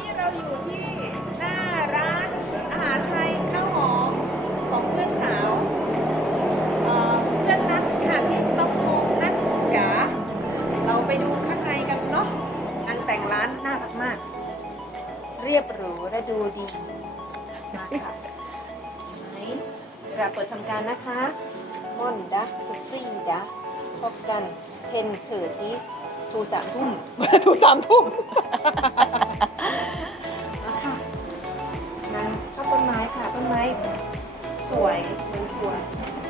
ี้เราอยู่ที่หน้าร้านอาหารไทยข้าวหอมของเพื่อนสาวเอ่อเพื่อนนัดค่ะที่สต็อกโฮล์มนัดจ๋าเราไปดูข้างในกันเนาะงานแต่งร้านน่ารักมาก เรียบหรูและดูดีมากค่ะไหนเวลาเปิดทำการนะคะม่อนดักทุกซี่ดักพบกันเทนเถิดนี้ทูสามทุ่มทูสามทุ่ม สวยสวย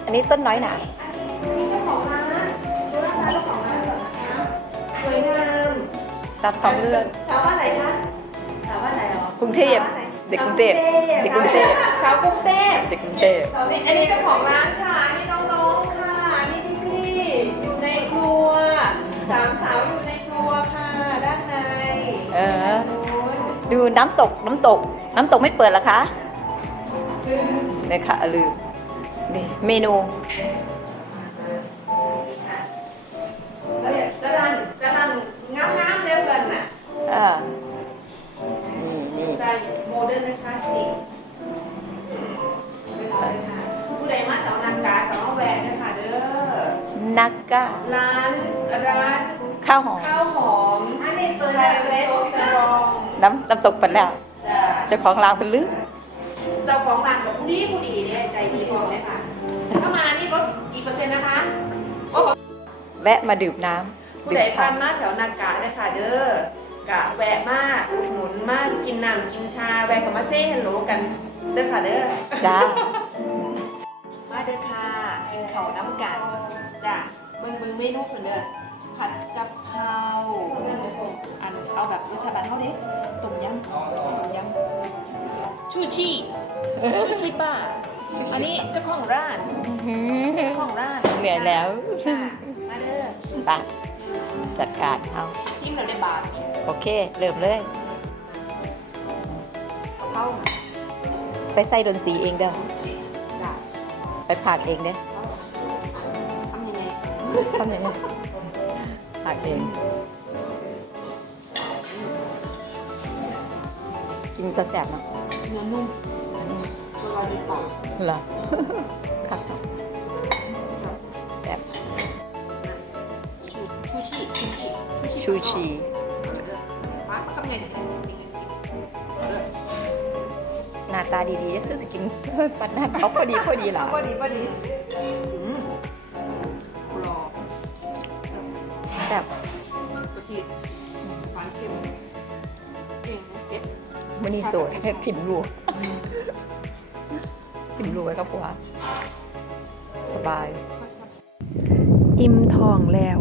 อันนี้ต้นน้อยหนาอันนี้เจ้าของร้านดูหน้าตาเจ้าของร้านก่อนนะคะสวยงามตัดสองเรือนชาวบ้านไหนคะชาวบ้านไหนหรอกรุงเทพชาวบ้านไหนเด็กกรุงเทพเด็กกรุงเทพชาวกรุงเทพเด็กกรุงเทพอันนี้อันนี้เจ้าของร้านค่ะอันนี้น้องๆค่ะอันนี้พี่ๆอยู่ในครัวสามสาวอยู่ในครัวค่ะด้านในเออด้านนู้นดูน้ำตกน้ำตก น้ำตกไม่เปิดเหรอคะ เนี่ยค่ะลืมนี่เมนูแล้วเนี่ยจะรันจะรันงามงามๆเลยเพิ่นน่ะอ่านี่นี่สไตล์โมเดิร์นนะคะสิไปเลยค่ะผู้ใดมาแถวนันกาแถวแหวนนะคะเด้อนักกะร้านร้านข้าวหอมข้าวหอมอันนี้เปิดไทยเรสตรองน้ำน้ำตกเปิดแล้วจ้ะเจ้าของร้านเป็นลืม เจ้าของร้านกับผู้ดีผู้ดีเนี่ยใจดีบอกเลยค่ะ ถ้ามานี่ลดกี่เปอร์เซ็นต์นะคะโอ้โหแวะมาดื่มน้ำผู้ดื่ใดมผ่าข้านวมาแถวนากาเนี่ยค่ะเด้อกะแวะมากอุดหนุนมากกินน้ำกินชาแวะกับมาเซ่ฮัลโหลกันเด้อค่ะเด้อจ้ามาเด้อค่ะกินข้าวน้ำกันจ้ะเบิ่งเบิ่งเมนูเพิ่นเด้อผัดกะเพราอันเอาแบบรสชาติบ้านเฮาดิต้มยำต้มยำชูชี ชูชีป้าอันนี้เจ้าของร้าน เจ้าของร้านเหนื่อยแล้ว ค่ะมาเด้อไปจัดการเอาซิมเราได้บาทนี่โอเค เริ่มเลยกะเพราไปใส่ดนตรีเองเด้อจ้ะไปผากเองเด้อทำยังไงทำยังไงผากเอง กินกระแสบเนาะเนื้อนุ่ม ละลายในปากเหรอครับแซ่บชูชีชูชีชูชีป้าคำใหญ่หน้าตาดีๆจะซื้อสกินปัดหน้าเขาพอดีพอดีเหรอพอดีพอดีอืมกรอบแซ่บกะทิหวานเค็มเก่งเผ็ดมันนี่โสดให้ถิ่มรัวถิ่มรัวไว้กับผัวสบาย อิ่มท้องแล้ว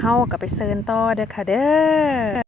เฮาก็ไปเซิร์นต่อเด้อค่ะเด้อ